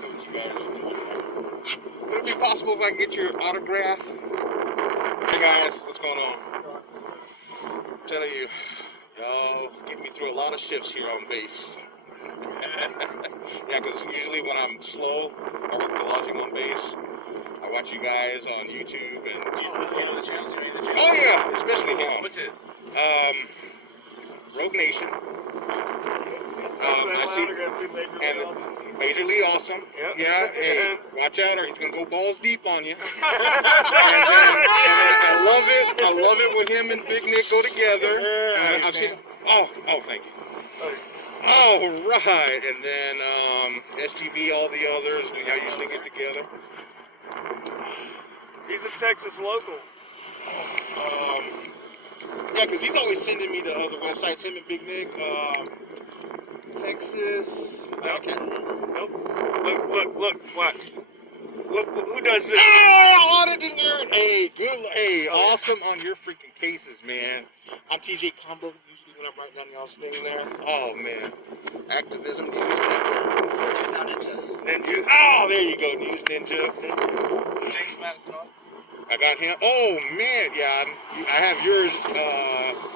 know what you guys are doing. Would it be possible if I get your autograph? Hey guys, what's going on? I'm telling you, y'all get me through a lot of shifts here on base. Yeah, because usually when I'm slow, I work the lodging on base. I watch you guys on YouTube and. Do you know the channels? Oh yeah, especially him. What's his? Rogue Nation. I see, and Major League Awesome. Yep. Yeah, hey, watch out or he's gonna go balls deep on you. and then I love it when him and Big Nick go together. I've seen. Oh, thank you. All right, and then SGV, all the others. We usually get together. He's a Texas local. Yeah, because he's always sending me the other websites. Him and Big Nick. Texas. I can't remember. Nope. Look. Watch. Look who does this. Oh, auditing Aaron. Hey, good. Hey, awesome on your freaking cases, man. I'm TJ Combo. Usually when I'm writing down y'all's thing there. Oh man, Activism News Network. It's not Ninja. Ninja. Oh, there you go, News Ninja. James Madison Arts. I got him. Oh man, yeah. I have yours.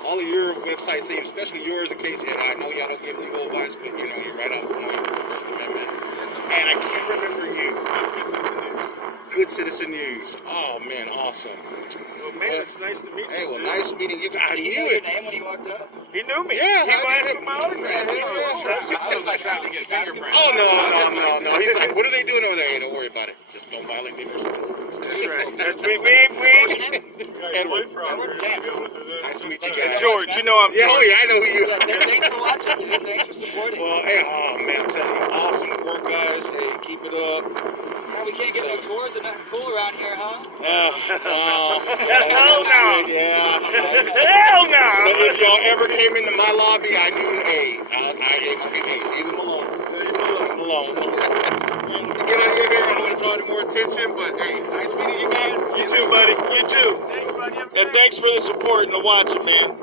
All of your websites saved, especially yours, in case. And I know y'all don't give legal advice, but you know you're right on point with the First Amendment. And I can't remember you. Good Citizen News. Good Citizen News. Oh man, awesome. Well, man, it's nice to meet you. Hey, well, nice meeting you. I Did he knew know your it. name when he walked up? He knew me. Yeah, he asked for my autograph. I was like trying to get fingerprints. Oh no. He's like, what are they doing over there? Hey, don't worry about it. Just don't violate me first. That's right. We ain't. Edward. Edward James. Nice to meet you guys. George, you know I'm Yeah, oh yeah, I know who you Yeah, are. thanks for watching. Thanks for supporting. Well, hey, oh man, I'm telling you, awesome work, guys. Hey, keep it up. Yeah, we can't get no tours and nothing cool around here, huh? Hell no. Yeah. Hell no. But if y'all ever came into my lobby, I knew, hey, leave them alone. Leave them alone. Get out of here. I don't want to draw any more attention, but hey, nice meeting you guys. You too, buddy. You too. Thanks, buddy. And thanks for the support and the watching, man.